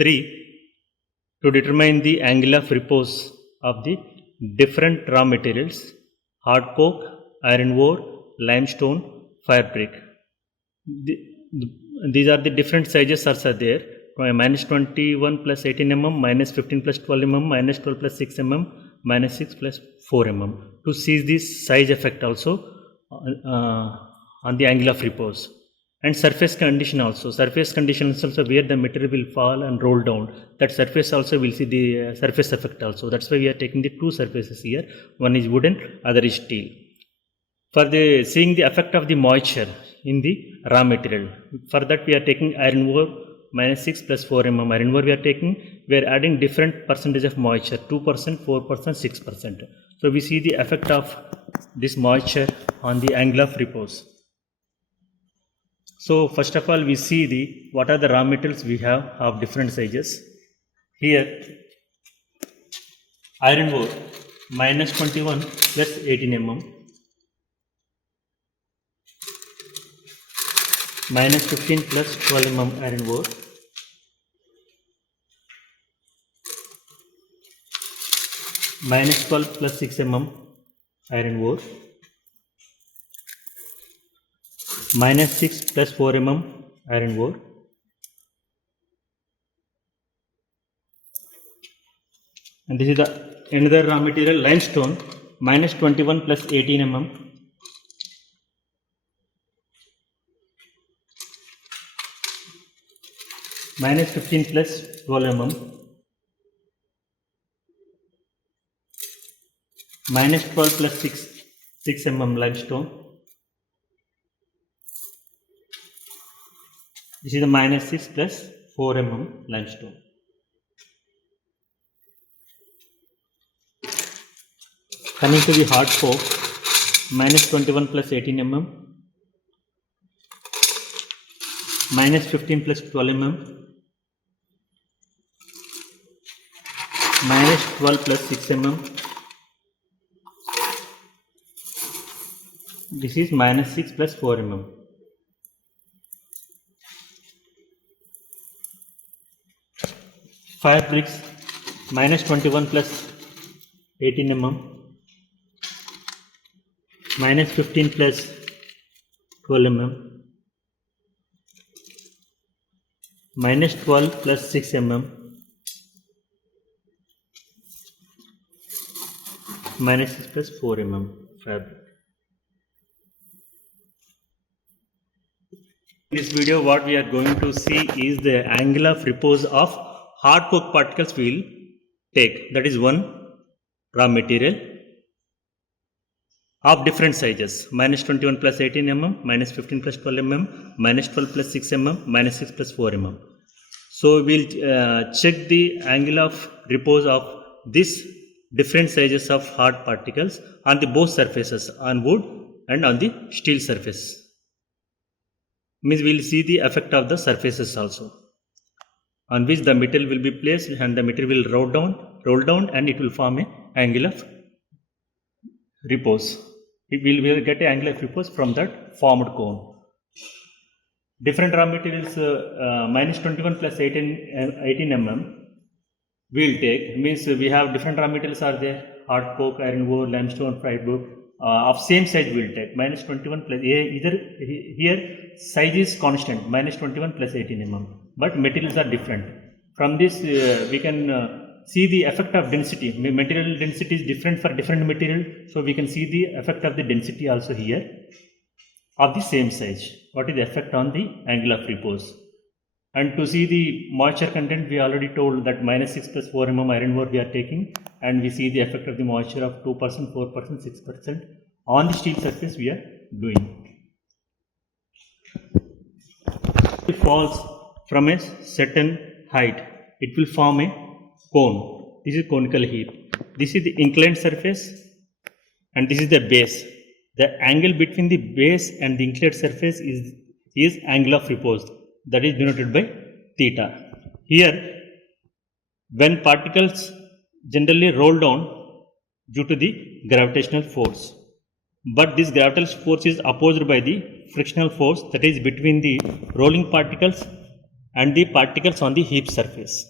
3. To determine the angle of repose of the different raw materials: hard coke, iron ore, limestone, fire brick. These are the different sizes are there. Minus 21 plus 18 mm, minus 15 plus 12 mm, minus 12 plus 6 mm, minus 6 plus 4 mm. To see this size effect also on the angle of repose. And surface condition also. Surface condition is also where the material will fall and roll down. That surface also will see the surface effect also. That's why we are taking the two surfaces here. One is wooden, other is steel. For the seeing the effect of the moisture in the raw material, for that we are taking iron ore minus 6 plus 4 mm. Iron ore we are taking, we are adding different percentage of moisture, 2%, 4%, 6%. So we see the effect of this moisture on the angle of repose. So first of all we see what are the raw materials we have of different sizes. Here iron ore minus 21 plus 18 mm, minus 15 plus 12 mm iron ore, minus 12 plus 6 mm iron ore, minus 6 plus 4 mm iron ore, and this is the another raw material limestone minus 21 plus 18 mm, minus 15 plus 12 mm, minus 12 plus 6 mm limestone. This is the minus 6 plus 4 mm limestone. Coming to the hard coke, minus 21 plus 18 mm, minus 15 plus 12 mm, minus 12 plus 6 mm. This is minus 6 plus 4 mm. Fire bricks minus 21 plus 18 mm, minus 15 plus 12 mm, minus 12 plus 6 mm, minus 6 plus 4 mm fabric. In this video what we are going to see is the angle of repose of hard coke particles we will take. That is one raw material of different sizes, minus 21 plus 18 mm, minus 15 plus 12 mm, minus 12 plus 6 mm, minus 6 plus 4 mm. So we will check the angle of repose of these different sizes of hard particles on the both surfaces, on wood and on the steel surface. Means we will see the effect of the surfaces also, on which the metal will be placed and the metal will roll down and it will form an angle of repose. We will get an angle of repose from that formed cone. Different raw materials, minus 21 plus 18 mm we will take. Means we have different raw materials are there, hard coke, iron ore, limestone, firewood, of same size we will take. Minus 21 plus, either here size is constant, minus 21 plus 18 mm, but materials are different. From this we can see the effect of density. Material density is different for different material, so we can see the effect of the density also here of the same size. What is the effect on the angle of repose? And to see the moisture content, we already told that minus 6 plus 4 mm iron ore we are taking, and we see the effect of the moisture of 2%, 4%, 6% on the steel surface we are doing. It falls from a certain height, it will form a cone. This is conical heap. This is the inclined surface and this is the base. The angle between the base and the inclined surface is angle of repose, that is denoted by theta. Here, when particles generally roll down due to the gravitational force, but this gravitational force is opposed by the frictional force, that is between the rolling particles and the particles on the heap surface.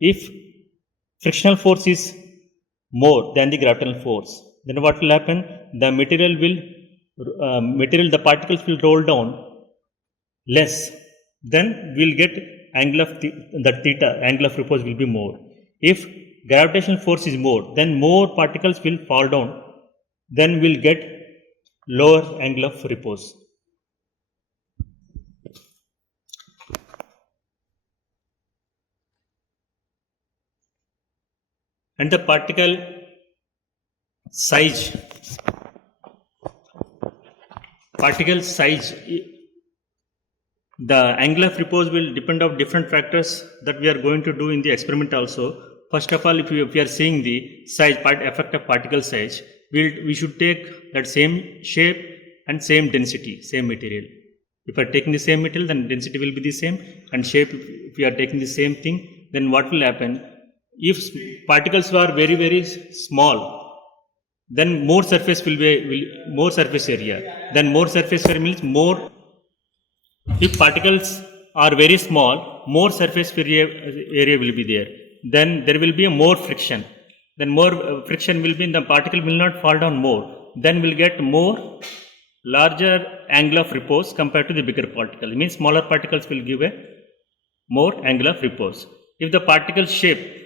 If frictional force is more than the gravitational force, then what will happen? The the particles will roll down less. Then we'll get angle of theta, angle of repose will be more. If gravitational force is more, then more particles will fall down. Then we'll get lower angle of repose. And the particle size, the angle of repose will depend on different factors that we are going to do in the experiment also. First of all, if we are seeing the size effect of particle size, we should take that same shape and same density, same material. If we are taking the same material, then density will be the same, and shape, if we are taking the same thing, then what will happen? If particles were very, very small, then more surface more surface area. Then more surface area means more. If particles are very small, more surface area will be there. Then there will be a more friction. Then more friction will be, the particle will not fall down more. Then we'll get more larger angle of repose compared to the bigger particle. It means smaller particles will give a more angle of repose. If the particle shape,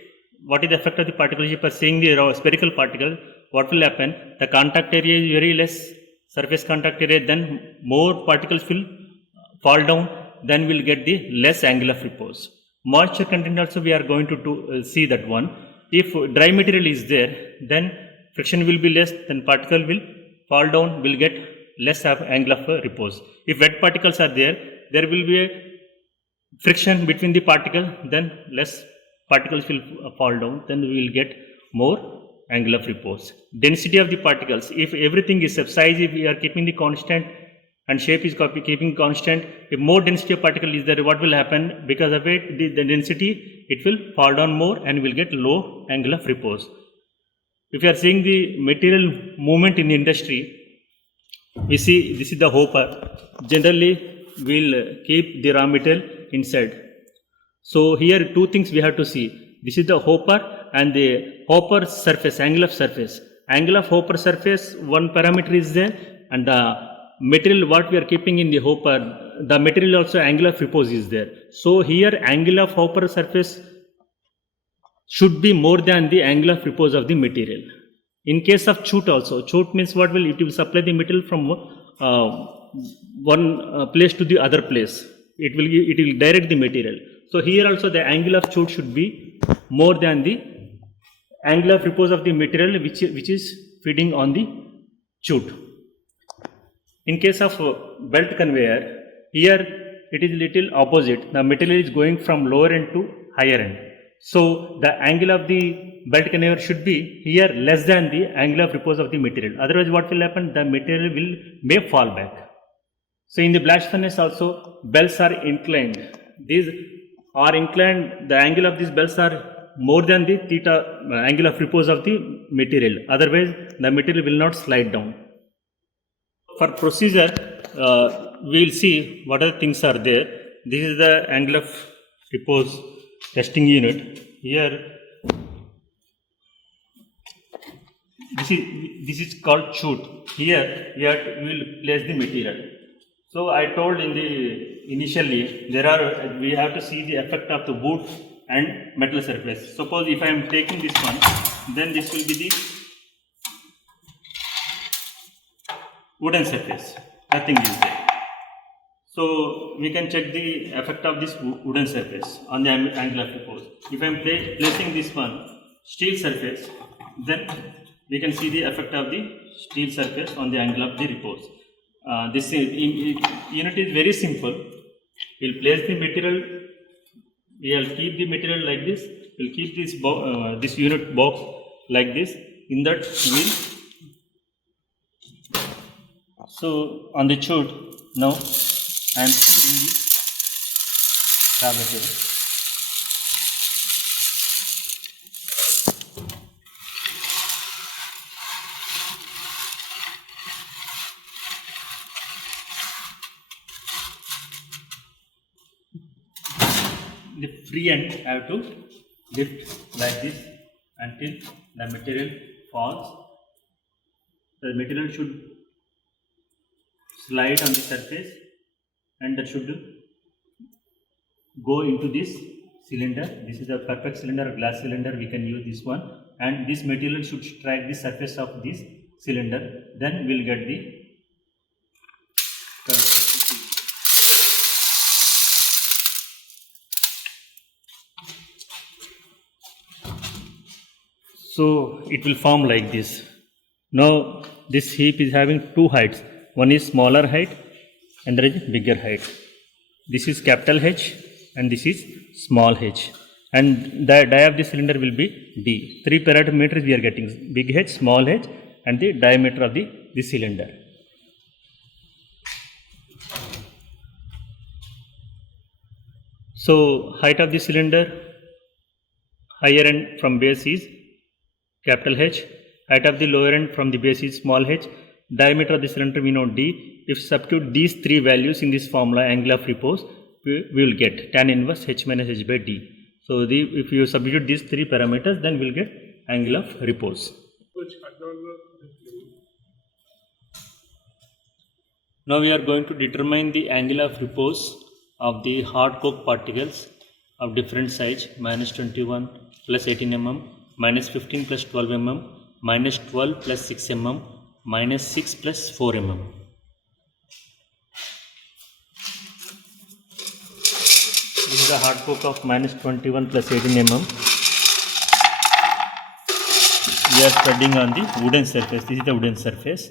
what is the effect of the particle shape? For seeing the spherical particle, what will happen? The contact area is very less, surface contact area, then more particles will fall down, then we'll get the less angle of repose. Moisture content also we are going to see that one. If dry material is there, then friction will be less, then particle will fall down, will get less of angle of repose. If wet particles are there, there will be a friction between the particle, then less particles will fall down, then we will get more angle of repose. Density of the particles, if everything is size, if we are keeping the constant and shape is keeping constant, if more density of particle is there, what will happen? Because of it, the density, it will fall down more and will get low angle of repose. If you are seeing the material movement in the industry, we see this is the hopper. Generally, we'll keep the raw material inside. So here two things we have to see. This is the hopper and the hopper surface, angle of surface. Angle of hopper surface, one parameter is there, and the material what we are keeping in the hopper, the material also angle of repose is there. So here angle of hopper surface should be more than the angle of repose of the material. In case of chute also, chute means what will, it will supply the material from one place to the other place. It will direct the material. So here also the angle of chute should be more than the angle of repose of the material which is feeding on the chute. In case of belt conveyor, here it is little opposite. The material is going from lower end to higher end. So the angle of the belt conveyor should be here less than the angle of repose of the material. Otherwise, what will happen? The material may fall back. So in the blast furnace also, belts are inclined. These are inclined. The angle of these belts are more than the theta angle of repose of the material. Otherwise, the material will not slide down. For procedure, we will see what other things are there. This is the angle of repose testing unit. Here, this is called chute. Here, we will place the material. So I told initially we have to see the effect of the wood and metal surface. Suppose if I am taking this one, then this will be the wooden surface. Nothing is there. So we can check the effect of this wooden surface on the angle of repose. If I am placing this one steel surface, then we can see the effect of the steel surface on the angle of the repose. This unit is very simple. We will place the material. We will keep the material like this. We will keep this unit box like this. In that we will. So on the chute now I am putting the raw material. free end have to lift like this until the material falls. The material should slide on the surface and that should go into this cylinder. This is a perfect cylinder, a glass cylinder, we can use this one, and this material should strike the surface of this cylinder, then we'll get the curve. So it will form like this. Now this heap is having two heights, one is smaller height and there is bigger height. This is capital H and this is small h, and the dia of the cylinder will be d. Three parameters we are getting: big H, small h, and the diameter of the cylinder. So height of the cylinder, higher end from base is capital H, height of the lower end from the base is small h, diameter of the cylinder we know d. If substitute these three values in this formula, angle of repose, we will get tan inverse h minus h by d. So if you substitute these three parameters, then we will get angle of repose. Now we are going to determine the angle of repose of the hard coke particles of different size: minus 21 plus 18 mm, minus 15 plus 12 mm, minus 12 plus 6 mm, minus 6 plus 4 mm. This is the hard coke of minus 21 plus 18 mm. We are studying on the wooden surface. This is the wooden surface.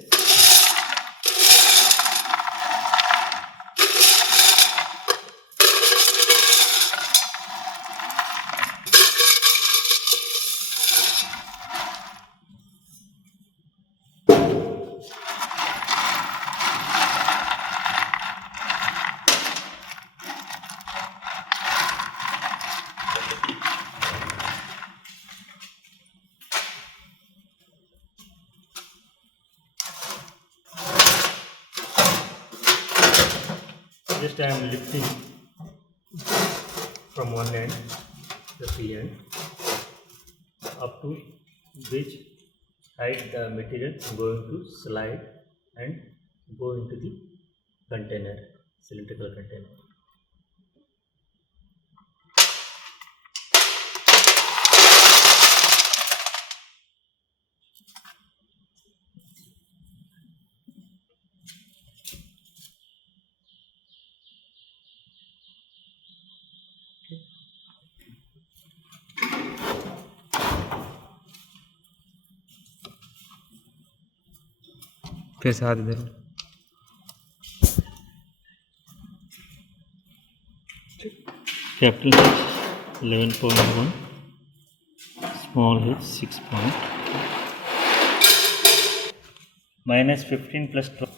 Just I am lifting from one end, the free end, up to which height the material is going to slide and go into the container, cylindrical container. फिर से हाथ इधर Capital H 11.1, small h 6 point, minus 15 plus 12.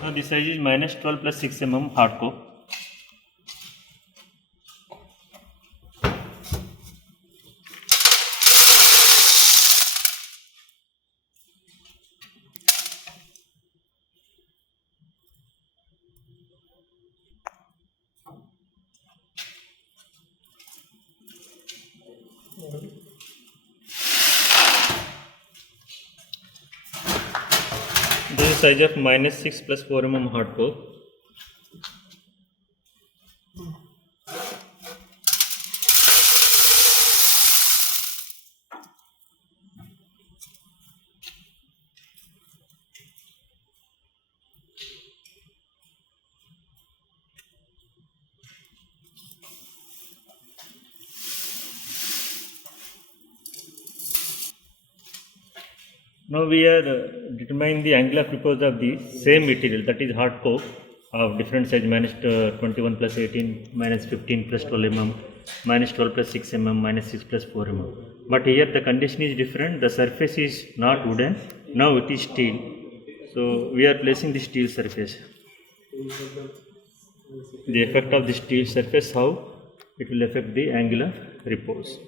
Now this size is minus 12 plus 6 mm hard coke. This is size of minus 6 plus 4 mm hard coke. Now we are determining the angle of repose of the same material, that is hard coke of different size, minus 21 plus 18, minus 15 plus 12 mm, minus 12 plus 6 mm, minus 6 plus 4 mm. But here the condition is different. The surface is not wooden. Now it is steel. So we are placing the steel surface. The effect of the steel surface, how it will affect the angle of repose.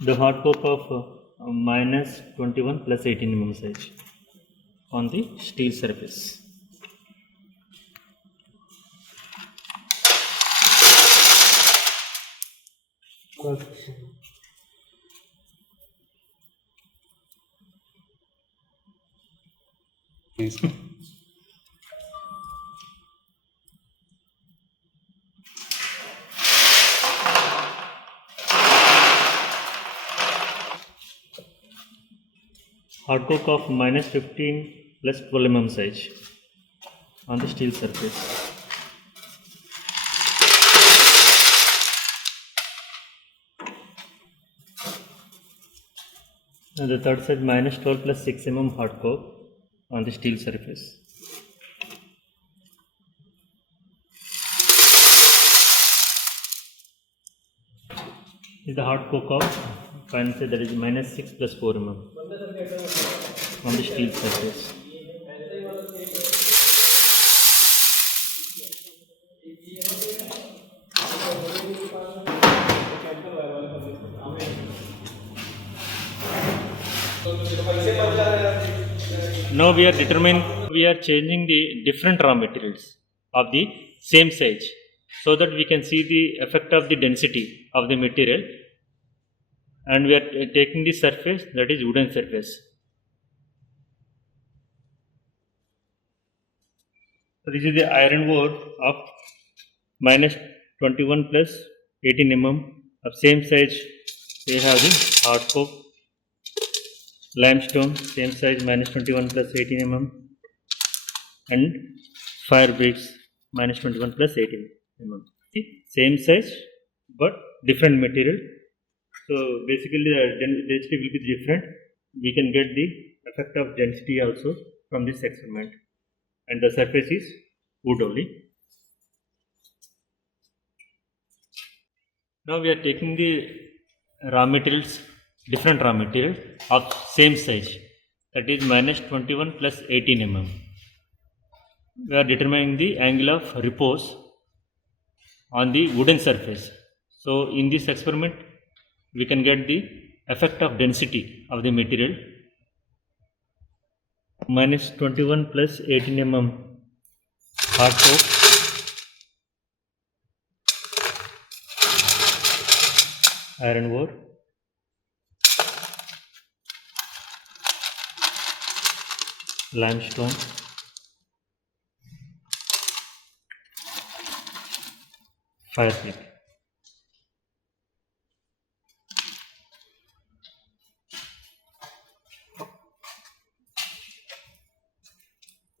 The hard coke of minus 21 plus 18 mm size on the steel surface. Hard coke of minus 15 plus 12 mm size on the steel surface. And the third side minus 12 plus 6 mm hard coke on the steel surface. Is the hard coke of, can say that is minus 6 plus 4 mm on the steel surface. Now we are changing the different raw materials of the same size, so that we can see the effect of the density of the material, and we are taking the surface that is wooden surface. So this is the iron ore of minus 21 plus 18 mm of same size. We have the hard coke, limestone same size minus 21 plus 18 mm, and fire bricks minus 21 plus 18 mm. See, same size but different material. So basically the density will be different. We can get the effect of density also from this experiment, and the surface is wood only. Now we are taking the raw materials, different raw material of same size, that is minus 21 plus 18 mm. We are determining the angle of repose on the wooden surface. So in this experiment we can get the effect of density of the material. Minus 21 plus 18 mm hard coke, iron ore, limestone, fire brick.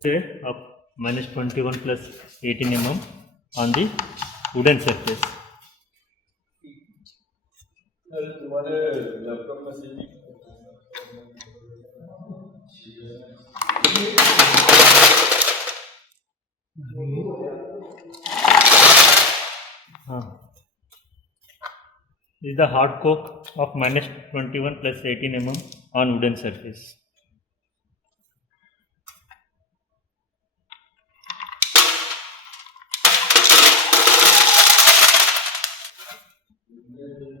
Say of minus 21 plus 18 mm on the wooden surface. तुम्हारे laptop में से This is the hard coke of minus 21 plus 18 mm on wooden surface.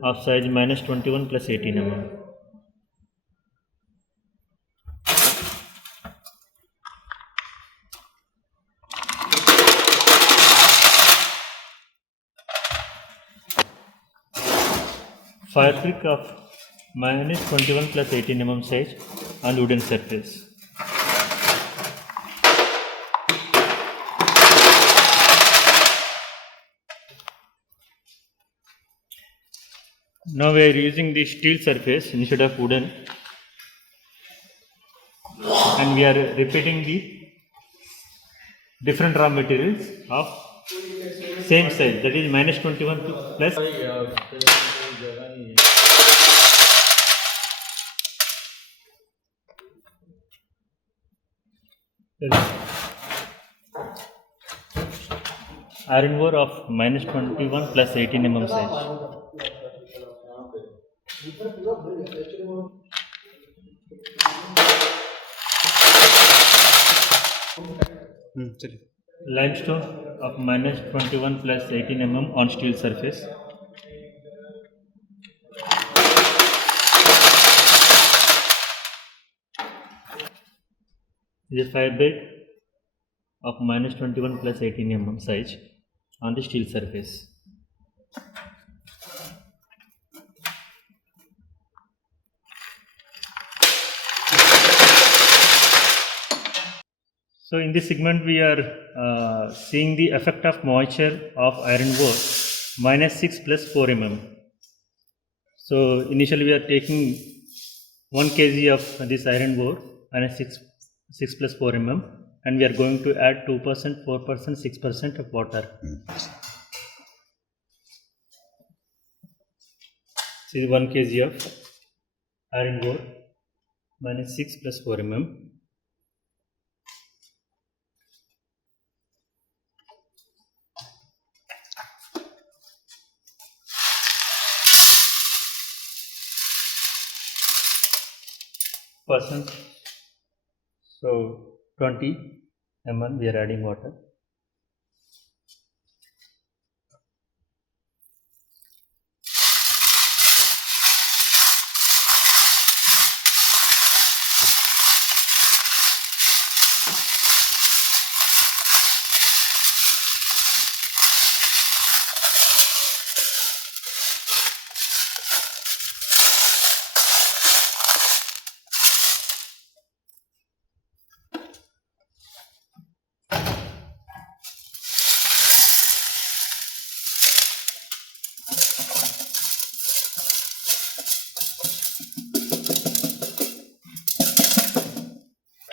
Of size minus 21 plus 18 mm. Fire brick of minus 21 plus 18 mm size on wooden surface. Now we are using the steel surface instead of wooden, and we are repeating the different raw materials of same size, that is minus 21 plus. Iron ore of minus 21 plus 18 mm size. चलिए limestone of minus 21 plus 18 mm on steel surface. This is a 5 bed of minus 21 plus 18 mm size on the steel surface. So in this segment we are seeing the effect of moisture of iron ore minus 6 plus 4 mm. So initially we are taking 1 kg of this iron ore minus 6 plus 4 mm, and we are going to add 2%, 4%, 6% of water. This is 1 kg of iron ore minus 6 plus 4 mm. Percent. So 20 ml we are adding water.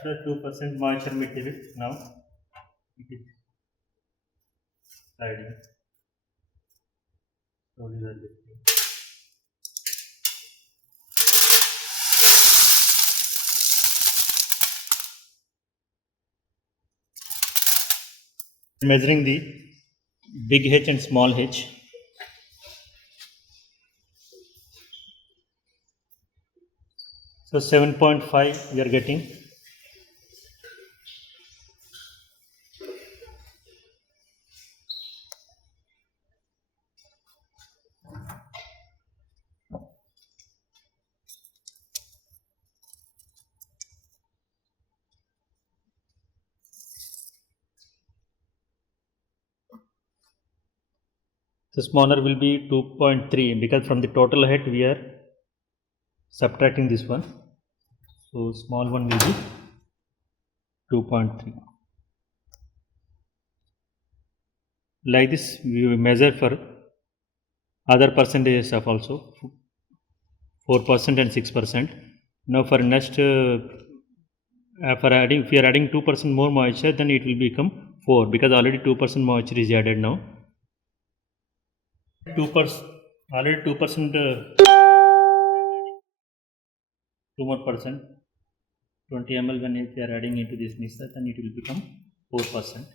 The 2% moisture material now it is sliding. Slowly we are lifting. Measuring the big H and small H. So 7.5 we are getting. So smaller will be 2.3 because from the total height we are subtracting this one. So small one will be 2.3. Like this we will measure for other percentages of also 4% and 6%. Now for next for adding, if we are adding 2% more moisture, then it will become 4 because already 2% moisture is added now. 2% already 2% 2 more percent 20 ml when if we are adding into this mixer, then it will become 4%.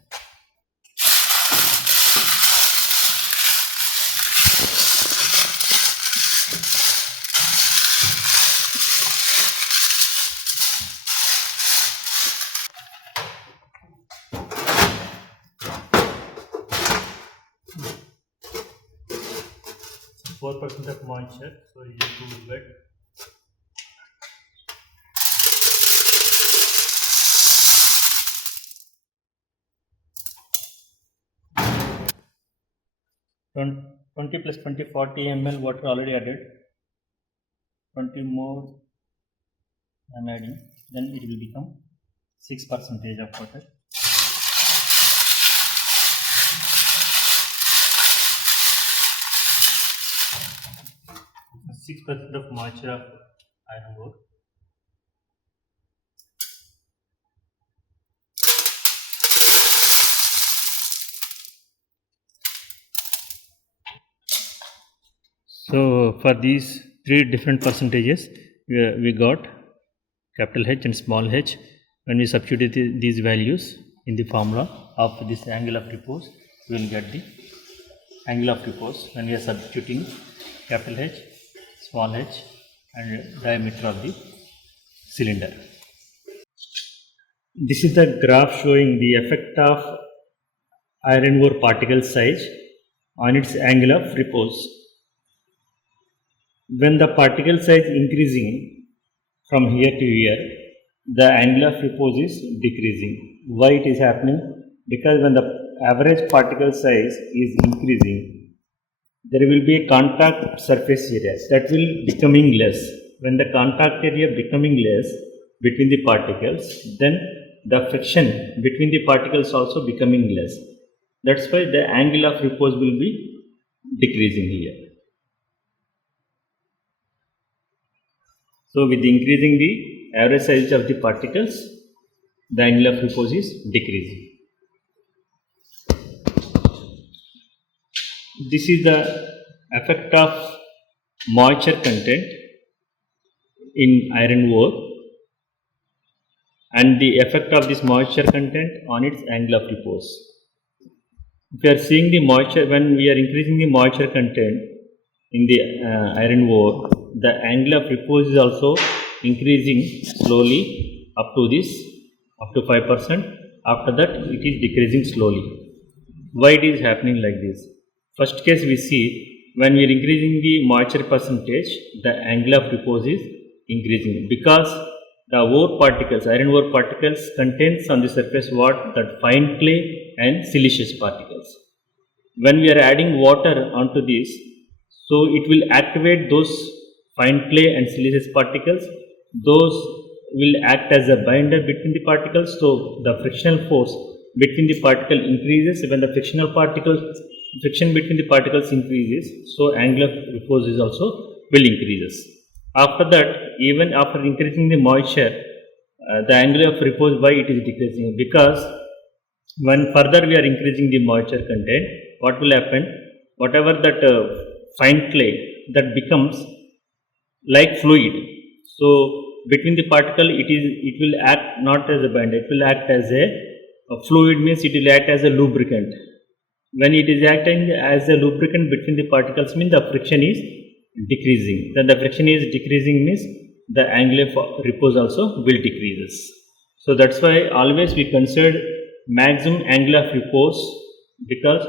So 4% of moisture, so you have to wet. Twen- 20 plus 20, 40 ml water already added. 20 more I am adding, then it will become 6% of water. 6% of moisture of iron ore. So for these three different percentages, we got capital H and small h. When we substitute these values in the formula of this angle of repose, we will get the angle of repose when we are substituting capital H, small h and diameter of the cylinder. This is the graph showing the effect of iron ore particle size on its angle of repose. When the particle size increasing from here to here, the angle of repose is decreasing. Why it is happening? Because when the average particle size is increasing, there will be a contact surface area that will becoming less. When the contact area becoming less between the particles, then the friction between the particles also becoming less. That's why the angle of repose will be decreasing here. So with increasing the average size of the particles, the angle of repose is decreasing. This is the effect of moisture content in iron ore and the effect of this moisture content on its angle of repose. If you are seeing the moisture, when we are increasing the moisture content in the iron ore, the angle of repose is also increasing slowly up to 5%. After that, it is decreasing slowly. Why it is happening like this? First case we see, when we are increasing the moisture percentage, the angle of repose is increasing because the ore particles, iron ore particles contains on the surface what? That fine clay and siliceous particles. When we are adding water onto this, so it will activate those fine clay and siliceous particles. Those will act as a binder between the particles. So the frictional force between the particle increases. When the friction between the particles increases, so angle of repose is also will increases. After that, even after increasing the moisture, the angle of repose, why it is decreasing? Because when further we are increasing the moisture content, what will happen? Whatever that fine clay that becomes like fluid. So between the particle, it will act not as a binder. It will act as a fluid, means it will act as a lubricant. When it is acting as a lubricant between the particles, means the friction is decreasing. Then the friction is decreasing means the angle of repose also will decreases. So that's why always we consider maximum angle of repose, because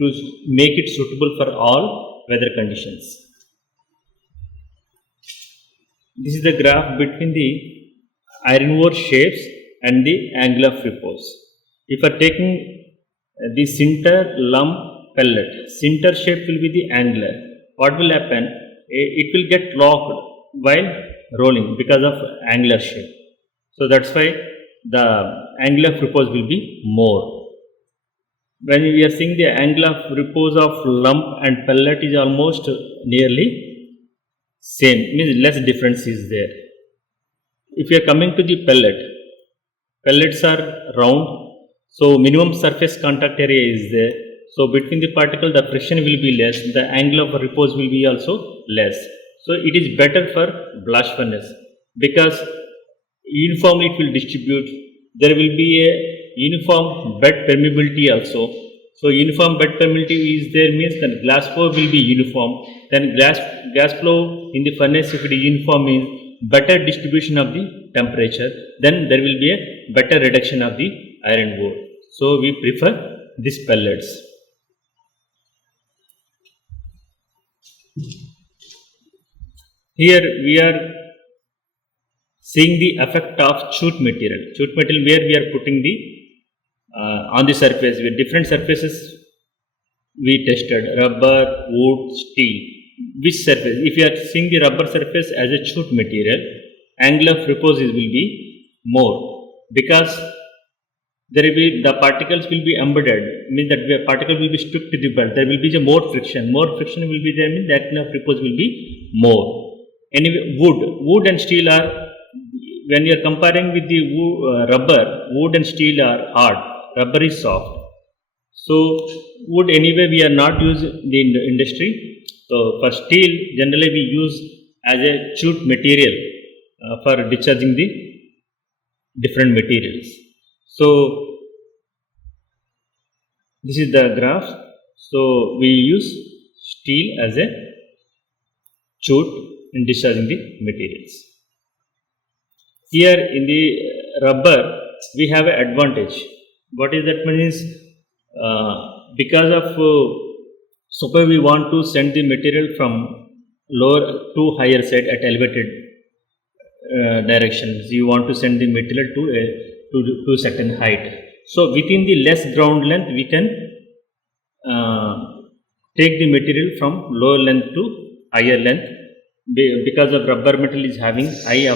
to make it suitable for all weather conditions. This is the graph between the iron ore shapes and the angle of repose. If I are taking the sinter, lump, pellet, sinter shape will be the angular. What will happen? It will get locked while rolling because of angular shape. So that's why the angle of repose will be more. When we are seeing the angle of repose of lump and pellet is almost nearly same, means less difference is there. If you are coming to the pellet, pellets are round, so minimum surface contact area is there. So between the particle, the friction will be less, the angle of repose will be also less. So it is better for blast furnace because uniformly it will distribute. There will be a uniform bed permeability also. So uniform bed permeability is there, means that gas flow will be uniform. Then gas flow in the furnace, if it is uniform, means better distribution of the temperature. Then there will be a better reduction of the iron ore. So we prefer these pellets. Here we are seeing the effect of chute material. Chute material where we are putting the on the surface with different surfaces we tested: rubber, wood, steel. Which surface? If you are seeing the rubber surface as a chute material, angle of repose will be more because there will be the particles will be embedded, means that the particle will be stuck to the belt. There will be more friction. More friction will be there, means the angle of repose will be more. Anyway, wood and steel are, when you are comparing with the rubber, wood and steel are hard. Rubber is soft. So wood anyway we are not using in the industry. So for steel generally we use as a chute material for discharging the different materials. So this is the graph. So we use steel as a chute in discharging the materials. Here in the rubber, we have an advantage. What is that means? Because of suppose we want to send the material from lower to higher side at elevated directions. You want to send the material to certain height. So within the less ground length, we can take the material from lower length to higher length because of rubber metal is having high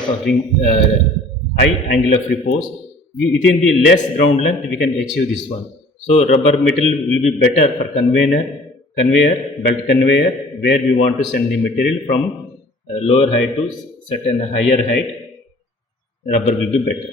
angle of repose. Within the less ground length, we can achieve this one. So rubber metal will be better for belt conveyor, where we want to send the material from lower height to certain higher height. Rubber will be better.